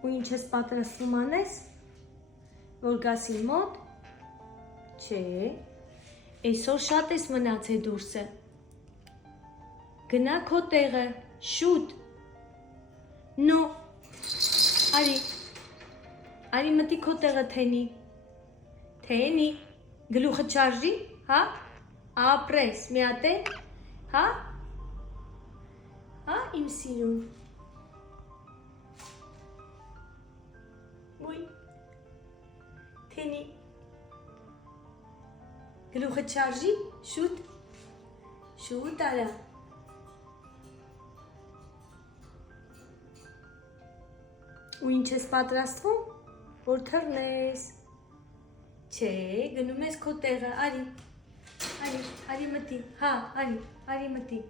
Ու ինչ ես պատրաստվում անես, որ գաս իմ մոտ, չէ, այսօր շատ ես մնացել դուրսը, գնա քո տեղը, շուտ, նո, արի մտի քո տեղը թենի, գլուխը չարժի, հա, ապրես, մի հատ է, հա, իմ սիրուն, ոյ, թենի, գլուխը չարժի, շուտ արա, ու ինչ ես պատրաստվում, որ թռնես, չէ, գնում ես քո տեղը, արի մտի, հա, արի մտի,